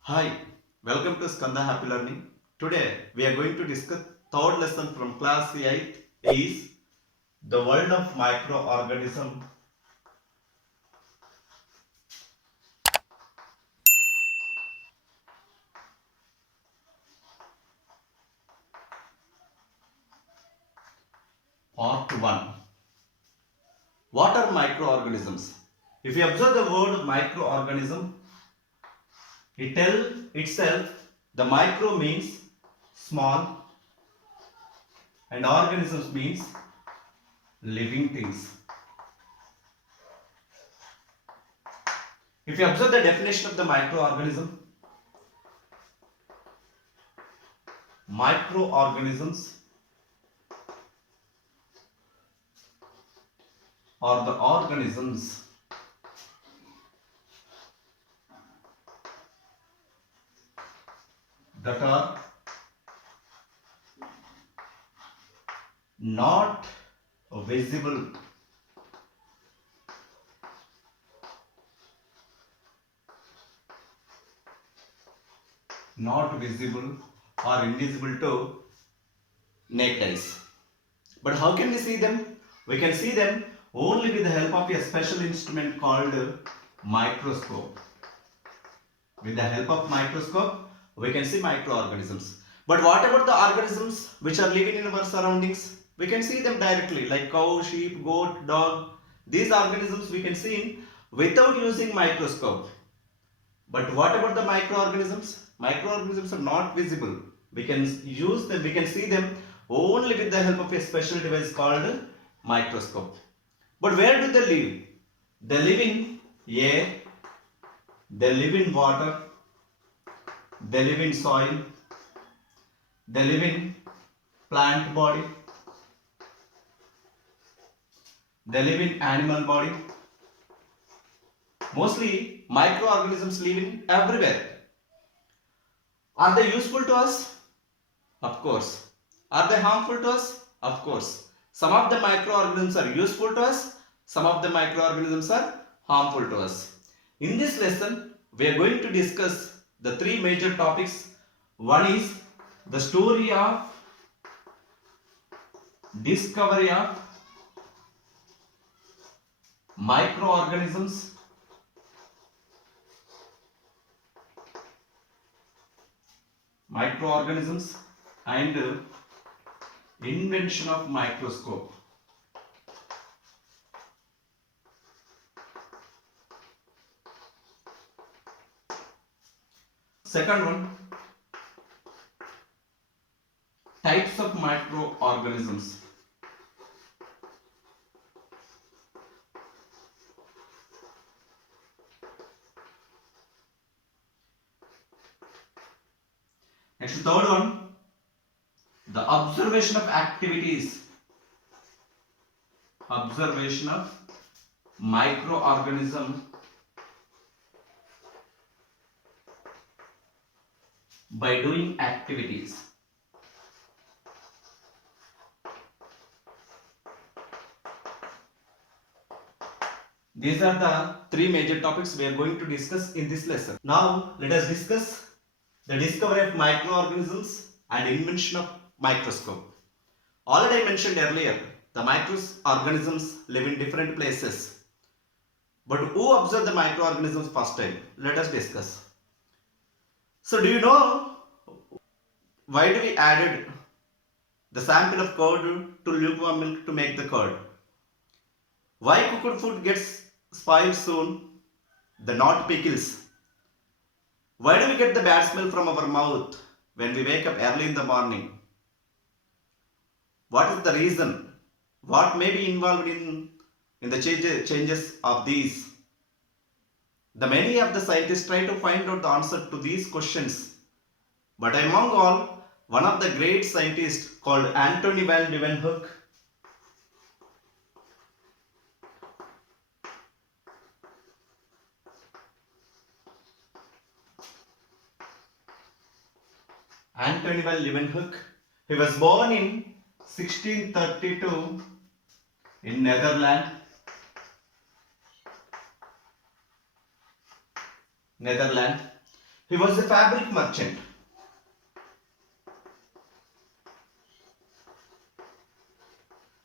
Hi, welcome to Skandha Happy Learning. Today we are going to discuss third lesson from class 8 is the world of microorganism. Part 1. What are microorganisms? If you observe the word microorganism, it tells itself the micro means small and organisms means living things. If you observe the definition of the microorganisms are the organisms that are not visible or invisible to naked eyes. But how can we see them? We can see them only with the help of a special instrument called microscope. With the help of microscope, we can see microorganisms. But what about the organisms which are living in our surroundings? We can see them directly like cow, sheep, goat, dog. These organisms we can see without using microscope. But what about the microorganisms? Microorganisms are not visible. We can use them, we can see them only with the help of a special device called microscope. But where do they live? They live in air, they live in water, they live in soil, they live in plant body, they live in animal body. Mostly microorganisms live in everywhere. Are they useful to us? Of course. Are they harmful to us? Of course. Some of the microorganisms are useful to us, some of the microorganisms are harmful to us. In this lesson, we are going to discuss the three major topics. One is the story of discovery of microorganisms, and invention of microscope. Second one, types of microorganisms. Next, third one, the observation of activities. Observation of microorganism by doing activities. These are the three major topics we are going to discuss in this lesson. Now let us discuss the discovery of microorganisms and invention of microscope. Already I mentioned earlier, the microorganisms live in different places. But who observed the microorganisms first time? Let us discuss. So do you know why do we added the sample of curd to lukewarm milk to make the curd? Why cooked food gets spoiled soon? The not pickles. Why do we get the bad smell from our mouth when we wake up early in the morning? What is the reason? What may be involved in the changes of these? The many of the scientists try to find out the answer to these questions. But among all, one of the great scientists called Anthony van Leeuwenhoek he was born in 1632 in Netherlands. Netherlands. He was a fabric merchant.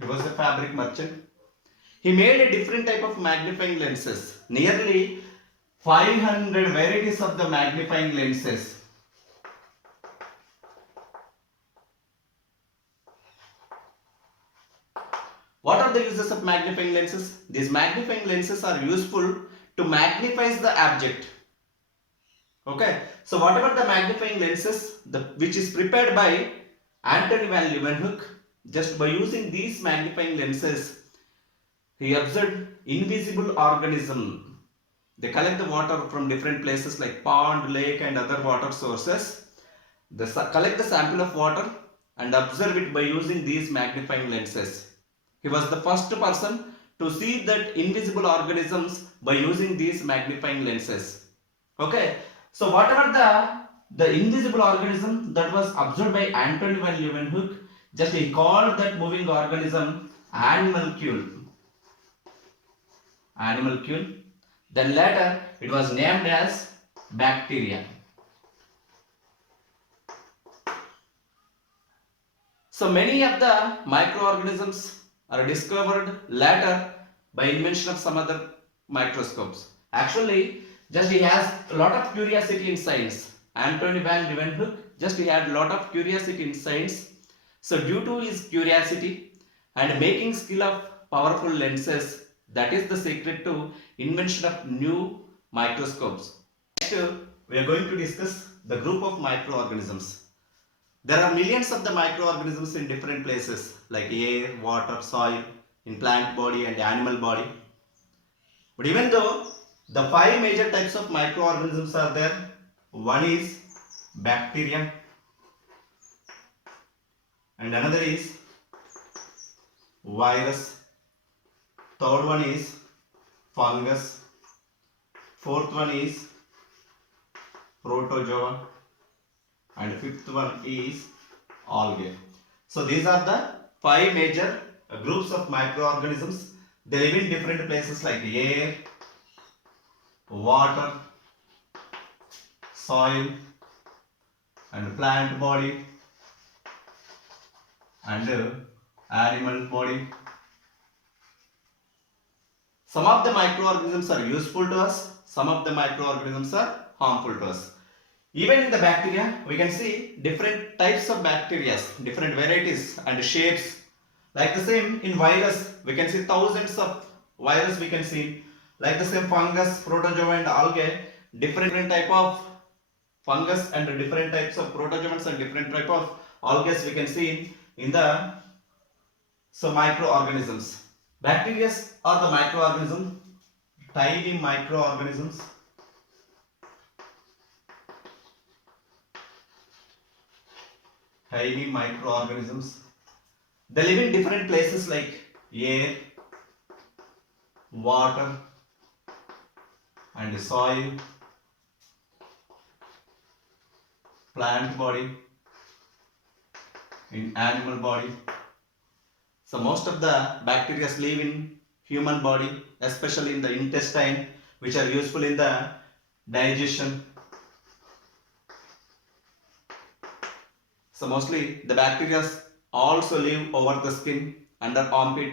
He was a fabric merchant. He made a different type of magnifying lenses. Nearly 500 varieties of the magnifying lenses. What are the uses of magnifying lenses? These magnifying lenses are useful to magnify the object. Okay, so whatever the magnifying lenses which is prepared by Anthony van Leeuwenhoek, just by using these magnifying lenses, he observed invisible organisms. They collect the water from different places like pond, lake and other water sources. They collect the sample of water and observe it by using these magnifying lenses. He was the first person to see that invisible organisms by using these magnifying lenses. Okay, so whatever the invisible organism that was observed by Anthony van Leeuwenhoek, just he called that moving organism animalcule. Animalcule. Then later it was named as bacteria. So many of the microorganisms are discovered later by invention of some other microscopes. Actually, just he has a lot of curiosity in science. Anthony van Leeuwenhoek, just he had a lot of curiosity in science. So due to his curiosity and making skill of powerful lenses, that is the secret to invention of new microscopes. Next, we are going to discuss the group of microorganisms. There are millions of the microorganisms in different places like air, water, soil, in plant body and animal body. But even though the 5 major types of microorganisms are there, one is bacteria and another is virus, third one is fungus, fourth one is protozoa and fifth one is algae. So these are the 5 major groups of microorganisms. They live in different places like air, water, soil and plant body and animal body. Some of the microorganisms are useful to us, some of the microorganisms are harmful to us. Even in the bacteria, we can see different types of bacteria, different varieties and shapes. Like the same in virus, we can see thousands of virus we can see. Like the same fungus, protozoa and algae, different type of fungus and different types of protozoans and different type of algae we can see in the microorganisms. Bacteria are the microorganisms, tiny microorganisms. Tiny microorganisms. They live in different places like air, water and soil, plant body, in animal body. So most of the bacteria live in human body, especially in the intestine, which are useful in the digestion. So mostly the bacteria also live over the skin, under armpit.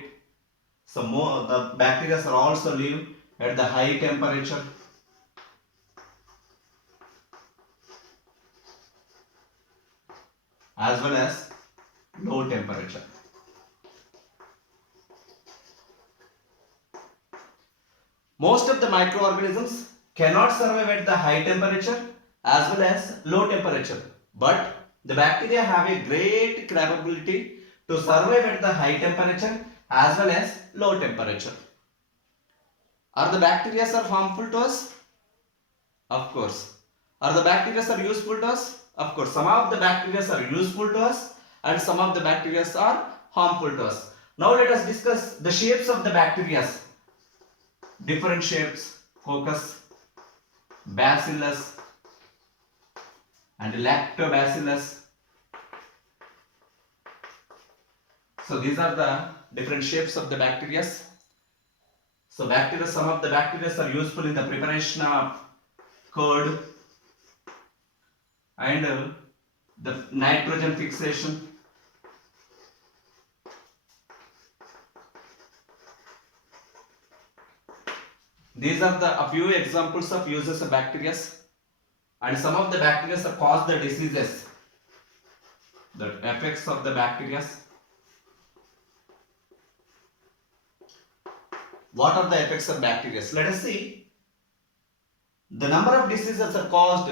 So the bacteria are also live at the high temperature. As well as low temperature. Most of the microorganisms cannot survive at the high temperature as well as low temperature, but the bacteria have a great capability to survive at the high temperature as well as low temperature. Are the bacteria are harmful to us? Of course. Are the bacteria are useful to us? Of course. Some of the bacteria are useful to us and some of the bacteria are harmful to us. Now let us discuss the shapes of the bacteria. Different shapes: coccus, bacillus and lactobacillus. So these are the different shapes of the bacteria. So bacteria, some of the bacteria are useful in the preparation of curd, and the nitrogen fixation. These are a few examples of uses of bacteria, and some of the bacteria cause the diseases. The effects of the bacteria. What are the effects of bacteria? Let us see. The number of diseases are caused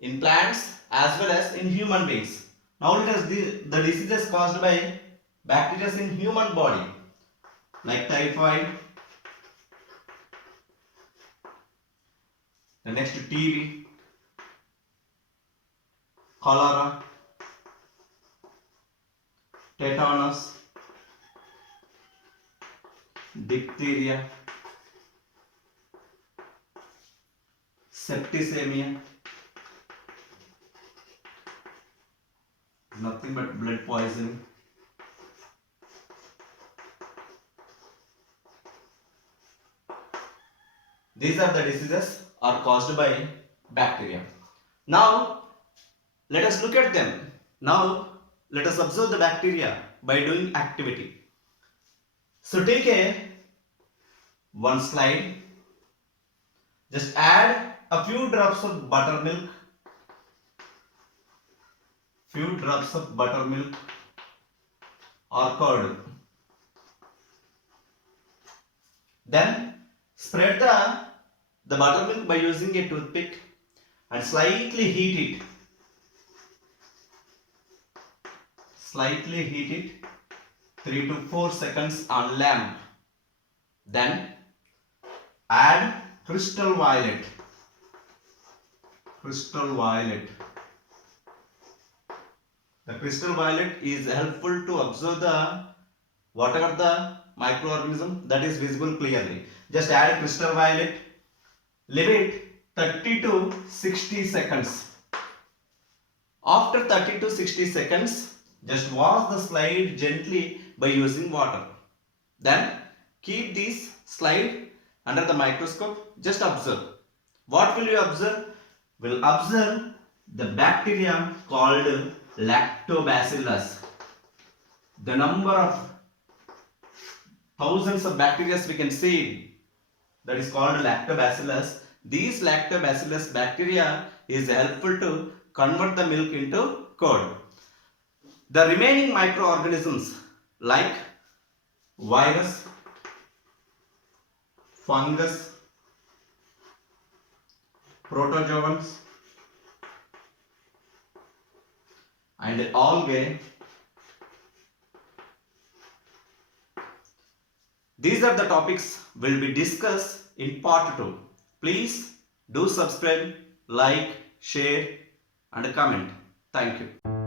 in plants as well as in human beings. Now let us see the diseases caused by bacteria in human body, like typhoid, the next TB, cholera, tetanus, diphtheria, septicemia, nothing but blood poisoning. These are the diseases are caused by bacteria. Now let us look at them. Now let us observe the bacteria by doing activity. So take one slide. Just add a few drops of buttermilk. Or curd. Then spread the buttermilk by using a toothpick and slightly heat it 3 to 4 seconds on lamp. Then add crystal violet. The crystal violet is helpful to observe whatever the microorganism that is visible clearly. Just add crystal violet, leave it 30 to 60 seconds. After 30 to 60 seconds, just wash the slide gently by using water. Then keep this slide under the microscope. Just observe. What will you observe? We'll observe the bacteria called lactobacillus. The number of thousands of bacteria we can see, that is called lactobacillus. These lactobacillus bacteria is helpful to convert the milk into curd. The remaining microorganisms like virus, fungus, protozoans, and algae. These are the topics will be discussed in part 2. Please do subscribe, like, share and comment. Thank you.